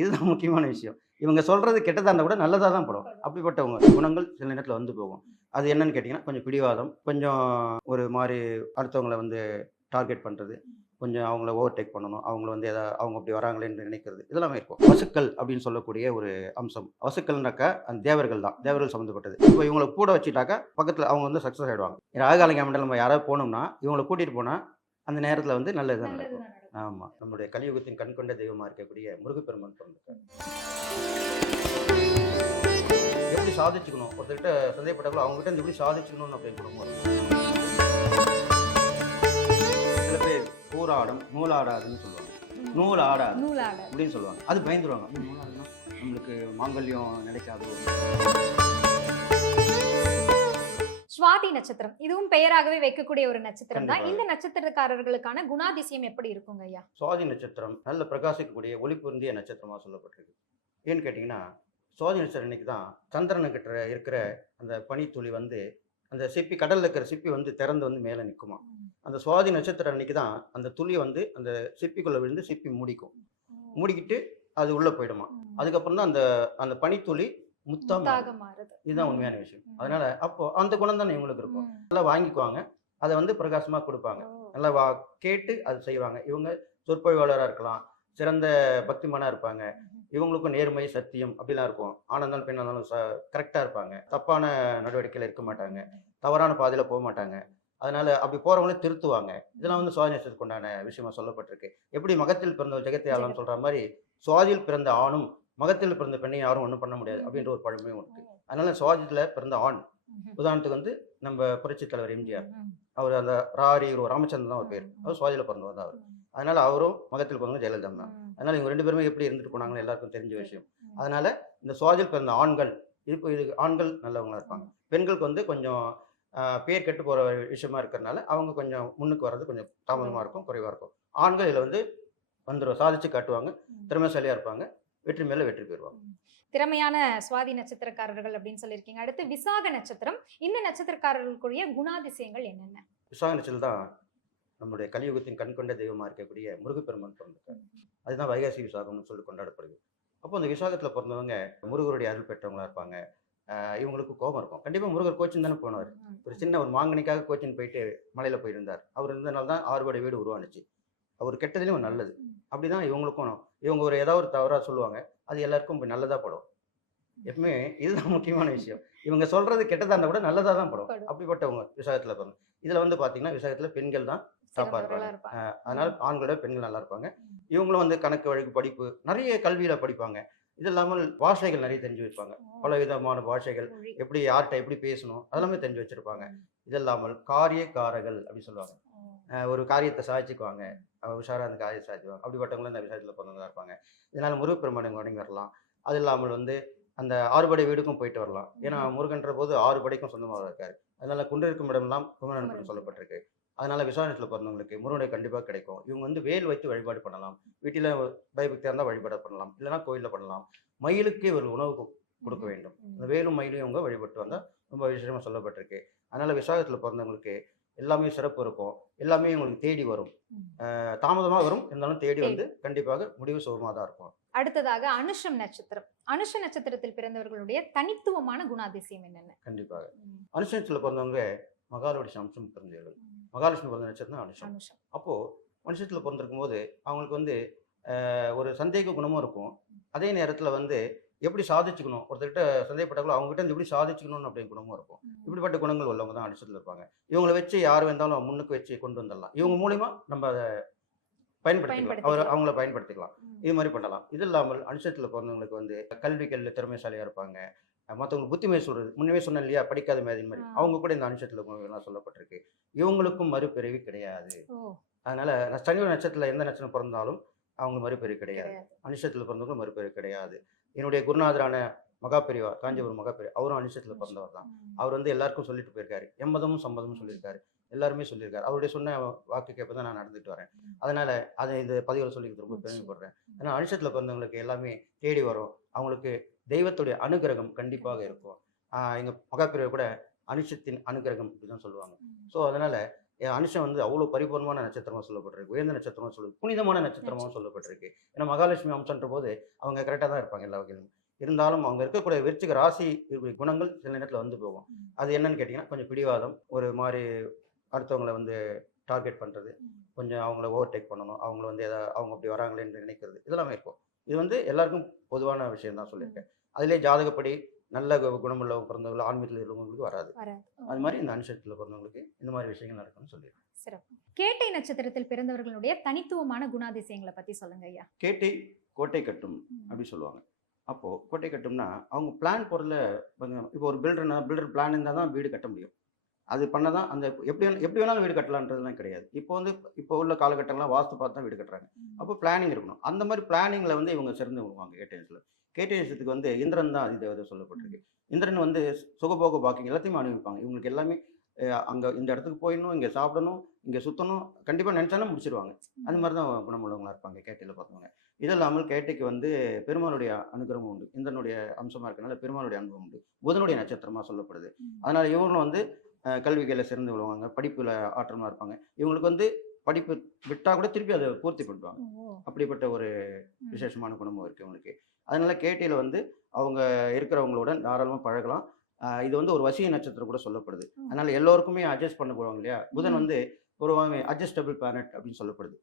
இதுதான் முக்கியமான விஷயம். இவங்க சொல்கிறது கெட்டதா இருந்தால் கூட நல்லதாக தான் படும். அப்படிப்பட்டவங்க குணங்கள் சில நேரத்தில் வந்து போகும். அது என்னன்னு கேட்டிங்கன்னா கொஞ்சம் பிடிவாதம் கொஞ்சம் ஒரு மாதிரி அடுத்தவங்களை வந்து டார்கெட் பண்ணுறது கொஞ்சம் அவங்கள ஓவர்டேக் பண்ணணும் அவங்கள வந்து எதாவது அவங்க அப்படி வராங்களேன்னு நினைக்கிறது இதெல்லாமே இருக்கும். வசுக்கள் அப்படின்னு சொல்லக்கூடிய ஒரு அம்சம். வசுக்கள்னாக்கா அந்த தேவர்கள் தான். தேவர்கள் சம்மந்தப்பட்டது இப்போ இவங்களை கூட வச்சுட்டாக்கா பக்கத்தில் அவங்க வந்து சக்ஸஸ் ஆகிடுவாங்க ராகால மண்டலம் நம்ம யாராவது போனோம்னா இவங்களை கூட்டிகிட்டு போனால் அந்த நேரத்தில் வந்து நல்லது தான் நடக்கும். ஆமாம் நம்மளுடைய கலியுகத்தின் கண் கொண்ட தெய்வமாக இருக்கக்கூடிய முருகப்பெருமான் பிறந்திருக்காரு. எப்படி சாதிச்சுக்கணும்? ஒருத்தர்கிட்ட சந்தேகப்பட்டாங்களோ அவங்ககிட்ட எப்படி சாதிச்சுக்கணும் அப்படின்னு சில பேர் கூறாடம் நூலாடாதுன்னு சொல்லுவாங்க. நூல் ஆடாது அப்படின்னு சொல்லுவாங்க. அது பயந்துருவாங்க. நம்மளுக்கு மாங்கல்யம் நிலைக்காது. சுவாதி நட்சத்திரம். இதுவும் பெயராகவே வைக்கக்கூடிய ஒரு நட்சத்திரம் தான். இந்த நட்சத்திரக்காரர்களுக்கான குணாதிசயம் எப்படி இருக்குங்க ஐயா? சுவாதி நட்சத்திரம் நல்ல பிரகாசிக்கக்கூடிய ஒளி பொருந்திய நட்சத்திரமாக சொல்லப்பட்டிருக்கு. ஏன்னு கேட்டிங்கன்னா சுவாதி நட்சத்திரம் இன்னைக்கு தான் சந்திரனுக்கிட்ட இருக்கிற அந்த பனித்துளி வந்து அந்த சிப்பி கடலில் இருக்கிற சிப்பி வந்து திறந்து வந்து மேலே நிற்குமா அந்த சுவாதி நட்சத்திரம் அன்னைக்கு தான் அந்த துளி வந்து அந்த சிப்பிக்குள்ளே விழுந்து சிப்பி மூடிக்கும். மூடிக்கிட்டு அது உள்ளே போயிடுமா? அதுக்கப்புறம் தான் அந்த அந்த பனித்துளி. முத்தாக மாறுது இதுதான் உண்மையான விஷயம். அதனால அப்போ அந்த குணம் தானே இவங்களுக்கு இருக்கும். நல்லா வாங்கிக்குவாங்க. அதை வந்து பிரகாசமாக கொடுப்பாங்க. நல்லா வா கேட்டு அது செய்வாங்க. இவங்க சொற்பொழிவாளராக இருக்கலாம். சிறந்த பக்திமானாக இருப்பாங்க. இவங்களுக்கும் நேர்மை சத்தியம் அப்படிலாம் இருக்கும். இருந்தாலும் ச கரெக்டாக இருப்பாங்க. தப்பான நடவடிக்கையில் இருக்க மாட்டாங்க. தவறான பாதையில் போக மாட்டாங்க. அதனால அப்படி போகிறவங்களே திருத்துவாங்க. இதெல்லாம் வந்து சுவாதி நட்சத்திரத்துக்கு உண்டான விஷயமா சொல்லப்பட்டிருக்கு. எப்படி மகத்தில் பிறந்த ஜெகத்தை ஆளன்னு சொல்கிற மாதிரி சுவாதியில் பிறந்த ஆணும் மகத்தில் பிறந்த பெண்ணையும் யாரும் ஒன்றும் பண்ண முடியாது அப்படின்ற ஒரு பழமையும் உண்டு. அதனால சுவாதியில் பிறந்த ஆண். உதாரணத்துக்கு வந்து நம்ம புரட்சி தலைவர் எம்ஜிஆர். அவர் அந்த ராரி ஒரு ராமச்சந்திரன் தான் அவர் பேர். அவர் சுவாதியில் பிறந்தவர் தான் அவர். அதனால அவரும் மகத்தில் பிறந்தவங்க ஜெயலலிதா தான் அதனால இவங்க ரெண்டு பேருமே எப்படி இருந்துட்டு போனாங்கன்னு எல்லாருக்கும் தெரிஞ்ச விஷயம். அதனால இந்த சுவாதியில் பிறந்த ஆண்கள் இப்போ இது ஆண்கள் நல்லவங்களா இருப்பாங்க. பெண்களுக்கு வந்து கொஞ்சம் பேர் கெட்டு போகிற விஷயமா இருக்கிறனால அவங்க கொஞ்சம் முன்னுக்கு வர்றது கொஞ்சம் தாமதமாக இருக்கும் குறைவாக இருக்கும். ஆண்கள் இதில் வந்து வந்துடும் சாதிச்சு காட்டுவாங்க திறமைசாலியாக இருப்பாங்க. வெற்றி மேலே வெற்றி பெறுவாங்க. திறமையான சுவாதி நட்சத்திரக்காரர்கள் அப்படின்னு சொல்லியிருக்கீங்க. அடுத்து விசாக நட்சத்திரம். இந்த நட்சத்திரக்காரர்களுக்குரிய குணாதிசயங்கள் என்னென்ன? விசாக நட்சத்திரம் தான் நம்முடைய கலியுகத்தின் கண் கொண்ட தெய்வமாக இருக்கக்கூடிய முருகப்பெருமான் பிறந்திருக்காரு. அதுதான் வைகாசி விசாகம்னு சொல்லி கொண்டாடப்படுது. அப்போ அந்த விசாகத்தில் பிறந்தவங்க முருகருடைய அருள் பெற்றவங்களா இருப்பாங்க. இவங்களுக்கு கோபம் இருக்கும். கண்டிப்பாக முருகர் கோச்சின் தானே போனவர். ஒரு சின்ன ஒரு மாங்கனிக்காக கோச்சின் போயிட்டு மலையில் போயிருந்தார். அவர் இருந்தனால தான் ஆறுபடை வீடு உருவானுச்சு. அவர் கெட்டதுலேயும் ஒரு நல்லது. அப்படிதான் இவங்களுக்கும் இவங்க ஒரு ஏதாவது ஒரு தவறாக சொல்லுவாங்க. அது எல்லாருக்கும் போய் நல்லதாக படும். எப்பவுமே இதுதான் முக்கியமான விஷயம். இவங்க சொல்றது கெட்டதா இருந்தா கூட நல்லதாக தான் படும். அப்படிப்பட்டவங்க விசாகத்தில் பிறந்து இதில் வந்து பார்த்தீங்கன்னா விசாகத்தில் பெண்கள் தான் டாப்பாக சிறந்தவர்களா இருப்பாங்க. அதனால ஆண்களோட பெண்கள் நல்லா இருப்பாங்க. இவங்களும் வந்து கணக்கு வழக்கு படிப்பு நிறைய கல்வியில படிப்பாங்க. இது இல்லாமல் பாஷைகள் நிறைய தெரிஞ்சு வைப்பாங்க பல விதமான பாஷைகள். எப்படி யார்கிட்ட எப்படி பேசணும் அதெல்லாமே தெரிஞ்சு வச்சிருப்பாங்க. இது இல்லாமல் காரியக்காரர்கள் அப்படின்னு சொல்லுவாங்க. ஒரு காரியத்தை சாதிச்சுக்குவாங்க. அவங்க உஷாரா அந்த காரியத்தை சாதிச்சுக்குவாங்க அப்படிப்பட்டவங்களும் இந்த விஷயத்தில் பிறந்தவங்களா இருப்பாங்க. இதனால முருகப்பெருமானை வணங்கி வரலாம். அது இல்லாமல் வந்து அந்த ஆறுபடை வீடுக்கும் போயிட்டு வரலாம். ஏன்னா முருகன்ற போது ஆறு படைக்கும் சொந்தமாக இருக்காரு. அதனால குன்றிருக்கும் இடமெல்லாம் குமரன் குமரன். சொல்லப்பட்டிருக்கு. அதனால விசாரணத்தில் பிறந்தவங்களுக்கு முருகனை கண்டிப்பாக கிடைக்கும். இவங்க வந்து வேல் வைத்து வழிபாடு பண்ணலாம். வீட்டில் பயபக்தியாக இருந்தால் வழிபாடு பண்ணலாம். இல்லைன்னா கோயிலில் பண்ணலாம். மயிலுக்கே ஒரு உணவு கொடுக்க வேண்டும். அந்த வேலும் மயிலையும் அவங்க வழிபட்டு வந்தால் ரொம்ப விசேஷமாக சொல்லப்பட்டிருக்கு. அதனால விசாகத்தில் பிறந்தவங்களுக்கு எல்லாமே சிறப்பு இருக்கும். எல்லாமே உங்களுக்கு தேடி வரும். தாமதமாக வரும். இருந்தாலும் தேடி. வந்து கண்டிப்பாக முடிவு சுகமாக தான் இருக்கும். அடுத்ததாக அனுஷம் நட்சத்திரம். அனுஷ நட்சத்திரத்தில் பிறந்தவர்களுடைய தனித்துவமான குணாதிசயம் என்னென்ன? கண்டிப்பாக. அனுஷத்தில் பிறந்தவங்க மகாலட்சுமி அம்சம் பிறந்தவர்கள். மகாலட்சுமி பிறந்த நட்சத்திரம் தான் அனுஷம். அப்போது மனுஷத்தில் பிறந்திருக்கும் போது அவங்களுக்கு வந்து ஒரு சந்தேக குணமும் இருக்கும். அதே நேரத்தில் வந்து எப்படி சாதிச்சுக்கணும்? ஒருத்தர்கிட்ட சந்தேகப்பட்டாங்களோ அவங்ககிட்ட எப்படி சாதிச்சுக்கணும் அப்படிங்கிற குணமும் இருக்கும் இப்படிப்பட்ட குணங்கள் உள்ளவங்க தான் அனுஷத்தில் இருப்பாங்க. இவங்களை வச்சு யார் வந்தாலும் முன்னுக்கு வச்சு கொண்டு வந்துடலாம். இவங்க மூலிமா நம்ம அதை பயன்படுத்திக்கலாம். அவர். அவங்கள பயன்படுத்திக்கலாம். இது மாதிரி பண்ணலாம். இது இல்லாமல் அனுஷத்தில் பிறந்தவங்களுக்கு வந்து கல்விக்கல்ல திறமைசாலியாக இருப்பாங்க. மற்றவங்களுக்கு புத்திமை சொல்றது முன்னவே சொன்னேன் இல்லையா? படிக்காத மாதிரி. ஆ. அவங்க கூட இந்த அனுஷத்தில் எல்லாம் சொல்லப்பட்டிருக்கு. இவங்களுக்கும் மறுபிறவி கிடையாது. அதனால சனிவ நட்சத்திரத்தில் எந்த நட்சத்திரம் பிறந்தாலும் அவங்க மறுபிறவி கிடையாது. கிடையாது. அனுஷத்தில் பிறந்தவங்களும் மறுபிறவி கிடையாது. என்னுடைய குருநாதரான மகாபெரிவா காஞ்சிபுரம் மகாபெரி அவரும் அனுஷத்தில் பிறந்தவர் தான். அவர் வந்து எல்லாருக்கும் சொல்லிட்டு போயிருக்காரு. எம்மதமும் சம்மதமும் சொல்லியிருக்காரு. எல்லாருமே சொல்லியிருக்காரு. அவருடைய சொன்ன வாக்கு கேட்ப தான் நான் நடந்துட்டு வரேன். அதனால அதை இந்த பதிவில் சொல்லிக்கிறது ரொம்ப பெருமைப்படுறேன். ஏன்னா அனுஷத்தில் பிறந்தவங்களுக்கு எல்லாமே தேடி வரும். அவங்களுக்கு தெய்வத்துடைய அனுகிரகம் கண்டிப்பாக இருக்கும். ஆஹ் எங்க மகாபிரிவை கூட அனுஷத்தின் அனுகிரகம் இப்படிதான் சொல்லுவாங்க. ஸோ அதனால அனுஷம் வந்து அவ்வளோ பரிபூர்ணமான நட்சத்திரமாக சொல்லப்பட்டிருக்கு. உயர்ந்த நட்சத்திரமாக சொல்லு புனிதமான நட்சத்திரமாகவும் சொல்லப்பட்டிருக்கு. ஏன்னா மகாலட்சுமி அம்சன்ற போது அவங்க கரெக்டாக தான் இருப்பாங்க எல்லா வகையிலும். இருந்தாலும் அவங்க இருக்கக்கூடிய விருச்சிக ராசி இருக்கக்கூடிய குணங்கள் சில நேரத்தில் வந்து போகும். அது என்னன்னு கேட்டிங்கன்னா கொஞ்சம் பிடிவாதம் ஒரு மாதிரி அடுத்தவங்களை வந்து டார்கெட் பண்ணுறது கொஞ்சம் அவங்கள ஓவர்டேக் பண்ணணும் அவங்கள வந்து எதாவது அவங்க அப்படி வராங்களேன்னு நினைக்கிறது இதெல்லாமே இருக்கும். இது வந்து எல்லாருக்கும் பொதுவான விஷயம் தான் சொல்லியிருக்கேன் அதிலே ஜாதகப்படி நல்ல கு- குணமுள்ளவங்க பிறந்தவங்க ஆன்மீகத்தில் இருக்கிறவங்களுக்கு வராது. அது மாதிரி இந்த அனுஷத்தில் பிறந்தவங்களுக்கு இந்த மாதிரி விஷயங்கள் நடக்கும்னு சொல்லியிருக்கேன் சிறப்பு. கேட்டை நட்சத்திரத்தில் பிறந்தவர்களுடைய தனித்துவமான குணாதிசயங்களை பத்தி சொல்லுங்க ஐயா. கேட்டை கோட்டை கட்டும் அப்படி சொல்லுவாங்க. அப்போது கோட்டை கட்டும்னா அவங்க பிளான் பொருளை இப்போ ஒரு பில்டர்னா பில்டர் பிளான் இருந்தால் தான் வீடு கட்ட முடியும். அது பண்ண தான் அந்த எப்படி எப்படி வேணாலும் வீடு கட்டலான்றதுலாம் கிடையாது. இப்போ வந்து இப்போ உள்ள காலகட்டங்கள்லாம் வாஸ்து பார்த்து தான் வீடு கட்டுறாங்க. அப்போ பிளானிங் இருக்கணும். அந்த மாதிரி பிளானிங்கில் வந்து இவங்க சிறந்து விடுவாங்க கேட்டேஜில் கேட்டேஜத்துக்கு வந்து இந்திரன் தான் அதிதேவதை சொல்லப்பட்டிருக்கு. இந்திரன் வந்து சுகபோக பாக்கியம் எல்லாத்தையும் அனுபவிப்பாங்க. இவங்களுக்கு எல்லாமே அங்கே இந்த இடத்துக்கு போயிடணும் இங்கே சாப்பிடணும் இங்கே சுற்றணும் கண்டிப்பாக நினச்சாலும் முடிச்சிருவாங்க. அந்த மாதிரி தான் குணமுள்ளவங்களா இருப்பாங்க கேட்டையில் பார்த்தவங்க இது இல்லாமல் கேட்டைக்கு வந்து பெருமாளுடைய அனுகிரகம் உண்டு. இந்திரனுடைய அம்சமாக இருக்கனால பெருமாளுடைய அனுபவம் உண்டு. புதனுடைய நட்சத்திரமாக சொல்லப்படுது. அதனால் இவங்களும் வந்து கல்விகளில் சிறந்து விழுவாங்க படிப்பில் ஆற்றமாக இருப்பாங்க. இவங்களுக்கு வந்து படிப்பு விட்டால் கூட திருப்பி அதை பூர்த்தி பண்ணுவாங்க அப்படிப்பட்ட ஒரு விசேஷமான குணமும் இருக்குது அவங்களுக்கு அதனால கேட்டியில் வந்து அவங்க இருக்கிறவங்களுடன் தாராளமாக பழகலாம். இது வந்து ஒரு வசிய நட்சத்திரம் கூட சொல்லப்படுது. அதனால எல்லோருக்குமே அட்ஜஸ்ட் பண்ண போவாங்க இல்லையா? புதன். வந்து பொதுவாகவே அட்ஜஸ்டபிள் பிளானட் அப்படின்னு சொல்லப்படுது.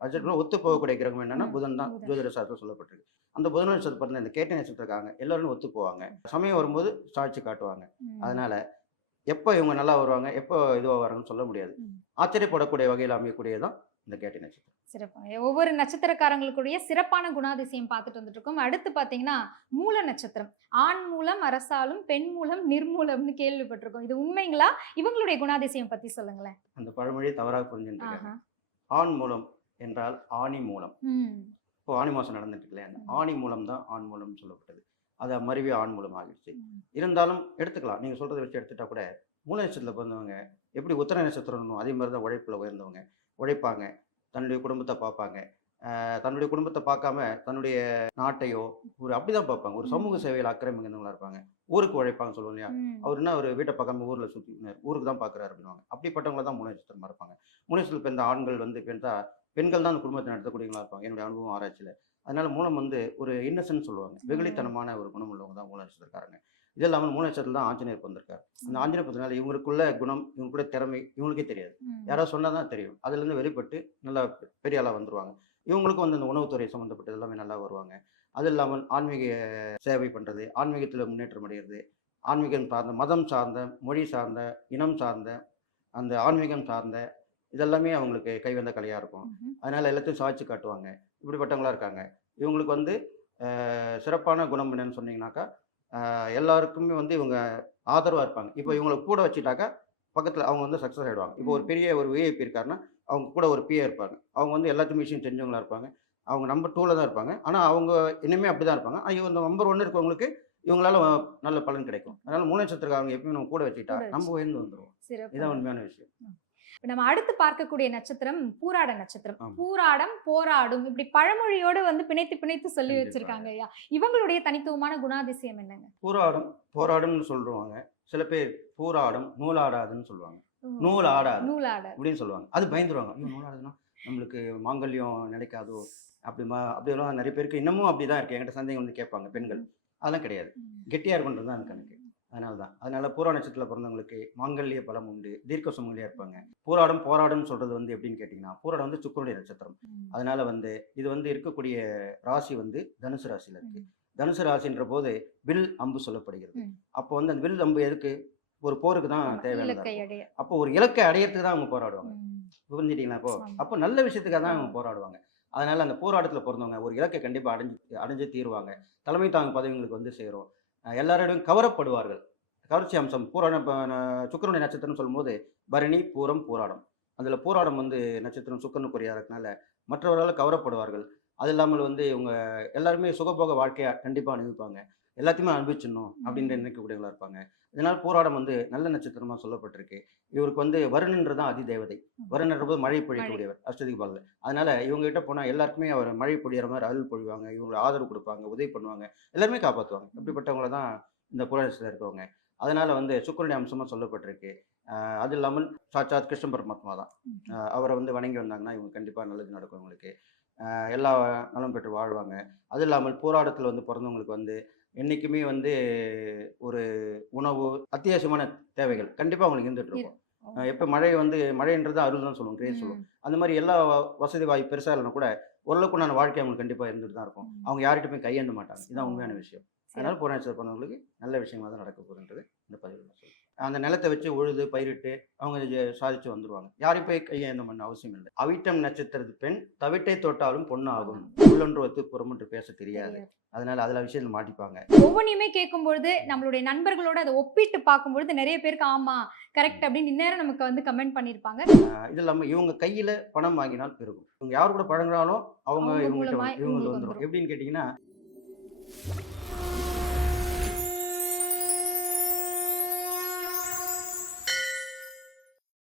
அட்ஜஸ்ட் ஒத்து போகக்கூடிய கிரகம் என்னன்னா புதன் தான். புதன். ஜோதிட சாஸ்திரம் சொல்லப்பட்டிருக்கு. அந்த புதன் நட்சத்திரம் பிறந்த இந்த கேட்ட நட்சத்திரக்காங்க எல்லாரும் ஒத்து போவாங்க. சமயம் வரும்போது சாட்சி காட்டுவாங்க. அதனால எப்போ இவங்க நல்லா வருவாங்க எப்போ இதுவாக வராங்கன்னு சொல்ல முடியாது. ஆச்சரியப்படக்கூடிய வகையில் அமையக்கூடியதான் இந்த கேட்டை நட்சத்திரம். சிறப்பு. ஒவ்வொரு நட்சத்திரக்காரங்களுக்குடைய சிறப்பான குணாதிசயம் பார்த்துட்டு வந்துட்டு இருக்கோம் அடுத்து பாத்தீங்கன்னா மூல நட்சத்திரம். ஆண் மூலம் அரசாலும் பெண் மூலம் நிர்மூலம்னு கேள்விப்பட்டிருக்கோம். இது உண்மைங்களா? இவங்களுடைய குணாதிசயம் பத்தி சொல்லுங்களேன். அந்த பழமொழியை தவறாக புரிஞ்சுட்டு. ஆண் மூலம் என்றால் ஆணி மூலம். இப்போ ஆணி மாதம் நடந்துட்டு இல்லையா அந்த ஆணி மூலம் தான் ஆண் மூலம்னு சொல்லப்பட்டது. அது மருவி ஆண் மூலம் ஆகிடுச்சு. இருந்தாலும் எடுத்துக்கலாம். நீங்கள் சொல்கிறத வச்சு எடுத்துட்டா கூட மூல நட்சத்திரத்தில் பிறந்தவங்க எப்படி உத்தர நட்சத்திரம் அதே மாதிரி தான் உழைப்பில் உயர்ந்தவங்க உழைப்பாங்க. தன்னுடைய குடும்பத்தை பார்ப்பாங்க. தன்னுடைய குடும்பத்தை பார்க்காம தன்னுடைய நாட்டையோ ஒரு அப்படி தான் பார்ப்பாங்க. ஒரு சமூக சேவையில் அக்கறை மிகுந்தவங்களா இருப்பாங்க. ஊருக்கு உழைப்பாங்க சொல்லுவோம் இல்லையா. அவர் என்ன ஒரு வீட்டை பார்க்காம ஊரில் சுற்றி ஊருக்கு தான் பார்க்குறாரு அப்படின்வாங்க அப்படிப்பட்டவங்கள தான் நட்சத்திரமா இருப்பாங்க நட்சத்திரத்தில் பிறந்த ஆண்கள் வந்து பிறந்தா பெண்கள் தான் அந்த குடும்பத்தை நடத்தக்கூடியவங்களா இருப்பாங்க. என்னுடைய அனுபவம் ஆராய்ச்சியில். அதனால மூலம் வந்து ஒரு இன்னசென்ட் சொல்லுவாங்க. வெகுளித்தனமான ஒரு குணம் உள்ளவங்க தான் மூல நட்சத்திரக்காரங்க இது இல்லாமல் மூல நட்சத்திரத்தில் தான் ஆஞ்சநேயர் வந்திருக்காரு அந்த ஆஞ்சநேயர் பிறந்தனால இவங்களுக்குள்ள குணம் இவங்களுக்குள்ள திறமை இவங்களுக்கே தெரியாது. யாராவது சொன்னால் தான் தெரியும். அதுலேருந்து வெளிப்பட்டு நல்லா பெரிய ஆளாக வந்துருவாங்க. இவங்களுக்கும் வந்து அந்த உணவுத்துறை சம்மந்தப்பட்டது எல்லாமே நல்லா வருவாங்க. அது இல்லாமல் ஆன்மீக சேவை பண்ணுறது ஆன்மீகத்தில் முன்னேற்றம் அடைகிறது ஆன்மீகம் சார்ந்த மதம் சார்ந்த மொழி சார்ந்த இனம் சார்ந்த அந்த ஆன்மீகம் சார்ந்த இதெல்லாமே அவங்களுக்கு கைவந்த கலையாக இருக்கும். அதனால் எல்லாத்தையும் சாய்ச்சி காட்டுவாங்க. இப்படிப்பட்டவங்களா இருக்காங்க. இவங்களுக்கு வந்து சிறப்பான குணம் என்னன்னு சொன்னீங்கன்னாக்கா எல்லாருக்குமே வந்து இவங்க ஆதரவாக இருப்பாங்க. இப்போ இவங்களை கூட வச்சுட்டாக்கா பக்கத்தில் அவங்க வந்து சக்ஸஸ் ஆகிடுவாங்க இப்போ ஒரு. பெரிய ஒரு விஐபி இருக்காருன்னா அவங்க கூட ஒரு பிஏ இருப்பாங்க. அவங்க வந்து எல்லாத்தையும் விஷயம் தெரிஞ்சவங்களா இருப்பாங்க. அவங்க நம்பர் டூவில் தான் இருப்பாங்க. ஆனால் அவங்க இன்னுமே அப்படி தான் இருப்பாங்க. ஆனால் இவங்க நம்பர் ஒன்று இருக்கவங்களுக்கு இவங்களால நல்ல பலன் கிடைக்கும். அதனால மூணு நட்சத்திரக்காரங்க எப்பயும் நம்ம கூட வச்சுக்கிட்டா கூட நம்ம உயர்ந்து வந்துடுவோம் இதான் உண்மையான விஷயம். நம்ம அடுத்து பார்க்கக்கூடிய நட்சத்திரம் பூராட நட்சத்திரம். பூராடம் போராடும் இப்படி பழமொழியோடு வந்து பிணைத்து பிணைத்து சொல்லி. வச்சிருக்காங்க ஐயா. இவங்களுடைய தனித்துவமான குணாதிசயம் என்னங்க? பூராடம் போராடும்னு சொல்லுவாங்க. சில பேர் பூராடம் நூலாடாதுன்னு சொல்லுவாங்க. நூல் ஆடாது நூலாட அப்படின்னு சொல்லுவாங்க. அது பயந்துருவாங்க. ஐயோ நூலாடுதுன்னா நம்மளுக்கு மாங்கல்யம் நிலைக்காதோ அப்படி மா அப்படியெல்லாம் நிறைய பேருக்கு இன்னமும் அப்படி தான் இருக்கு. என்கிட்ட சந்தேகம் வந்து கேட்பாங்க பெண்கள். அதெல்லாம் கிடையாது. கெட்டியாக இருக்குன்றது தான் கணக்கு. அதனால தான். அதனால பூரா நட்சத்திரத்தில் பிறந்தவங்களுக்கு மாங்கல்ய பலம் உண்டு தீர்க்க சுமங்கலியாக இருப்பாங்க. பூராடம் போராடம்னு சொல்றது வந்து எப்படின்னு கேட்டிங்கன்னா பூராடம் வந்து சுக்கரனுடைய நட்சத்திரம். அதனால வந்து இது வந்து இருக்கக்கூடிய ராசி வந்து தனுசு ராசியில் இருக்கு. தனுசு ராசின்ற போது வில் அம்பு சொல்லப்படுகிறது. அப்போ வந்து அந்த வில் அம்பு எதுக்கு? ஒரு போருக்கு தான் தேவையானதா அப்போ ஒரு இலக்கை அடையறதுக்கு தான் அவங்க போராடுவாங்க. புரிஞ்சுட்டீங்களா இப்போ. அப்போ நல்ல விஷயத்துக்காக தான் அவங்க போராடுவாங்க. அதனால அந்த போராட்டத்தில் பிறந்தவங்க ஒரு இலக்கை கண்டிப்பாக அடைஞ்சு அடைஞ்சு தீருவாங்க. தலைமை தாங்க பதவிங்களுக்கு வந்து சேரும். எல்லாரிடம் கவரப்படுவார்கள். கவர்ச்சி அம்சம் பூராடம் சுக்கரனுடைய நட்சத்திரம் சொல்லும்போது பரணி பூரம் பூராடம். அதில் பூராடம் வந்து நட்சத்திரம் சுக்கரனுக்குரியா இருக்கனால மற்றவர்களால் கவரப்படுவார்கள். அது இல்லாமல் வந்து இவங்க எல்லாருமே சுகபோக வாழ்க்கையை கண்டிப்பாக அனுபவிப்பாங்க. எல்லாத்தையுமே அனுபவிச்சிடணும் அப்படின்னு நினைக்கக்கூடியவங்களா இருப்பாங்க. இதனால் போராடம் வந்து நல்ல நட்சத்திரமா சொல்லப்பட்டிருக்கு. இவருக்கு வந்து வருணன்றது தான் அதிதேவதை. வருணன்ற போது மழை பொழியக்கூடியவர் அஷ்டதிக் பாலில் அதனால இவங்க கிட்ட போனால் எல்லாருக்குமே அவர் மழை பொழியிற மாதிரி அருள் பொழிவாங்க இவங்க ஆதரவு கொடுப்பாங்க உதவி பண்ணுவாங்க எல்லாருமே காப்பாற்றுவாங்க இப்படிப்பட்டவங்கள தான் இந்த புராணத்தில் இருக்கவங்க. அதனால வந்து சுக்கரனுடைய அம்சமாக சொல்லப்பட்டிருக்கு. அது இல்லாமல் சாட்சாத் கிருஷ்ண பரமாத்மா தான். அவரை வந்து வணங்கி வந்தாங்கன்னா இவங்க கண்டிப்பாக நல்லது நடக்கும் இவங்களுக்கு. எல்லா நலம் பெற்று வாழ்வாங்க. அது இல்லாமல் போராட்டத்தில் வந்து பிறந்தவங்களுக்கு வந்து என்றைக்குமே வந்து ஒரு உணவு அத்தியாவசியமான தேவைகள் கண்டிப்பாக அவங்களுக்கு இருந்துட்டு இருக்கும். எப்போ மழை வந்து மழைன்றது அருள் தான் சொல்லுவோம் கிரேஸ் சொல்லுவோம். அந்த மாதிரி எல்லா வசதி வாய்ப்பு பெருசாக இல்லைனா கூட ஓரளவுக்குண்டான வாழ்க்கை அவங்களுக்கு கண்டிப்பாக இருந்துட்டு தான் இருக்கும். அவங்க யார்கிட்ட போய் மாட்டாங்க. இதுதான். உண்மையான விஷயம். அதனால புறநாச்சல் பண்ணவங்களுக்கு நல்ல விஷயமா தான் நடக்க போகுதுன்றது இந்த பதிவில் நான் சொல்லுவேன் அந்த நிலத்தை வச்சு உழுது பயிரிட்டு அவங்க சாதிச்சு வந்துருவாங்க. யாரையும் போய் கையேந்த பண்ண அவசியம் இல்லை. அவிட்டம் நட்சத்திரத்து பெண் தவிட்டை தொட்டாலும் பொண்ணாகும். உள்ளொன்று ஒத்து புறமொன்று பேச தெரியாது. அதனால அதில் விஷயத்தில் மாட்டிப்பாங்க. ஒவ்வொன்றையுமே கேட்கும்பொழுது நம்மளுடைய நண்பர்களோட அதை ஒப்பிட்டு பார்க்கும்பொழுது நிறைய பேருக்கு ஆமா கரெக்ட் அப்படின்னு இந்நேரம் நமக்கு வந்து கமெண்ட் பண்ணியிருப்பாங்க. ஆஹ் இது இல்லாமல் இவங்க கையில் பணம் வாங்கினால் பெருகும். இவங்க யார் கூட பழகுறாலும் அவங்க இவங்ககிட்ட வந்து- இவங்களுக்கு வந்துடும். எப்படின்னு கேட்டிங்கன்னா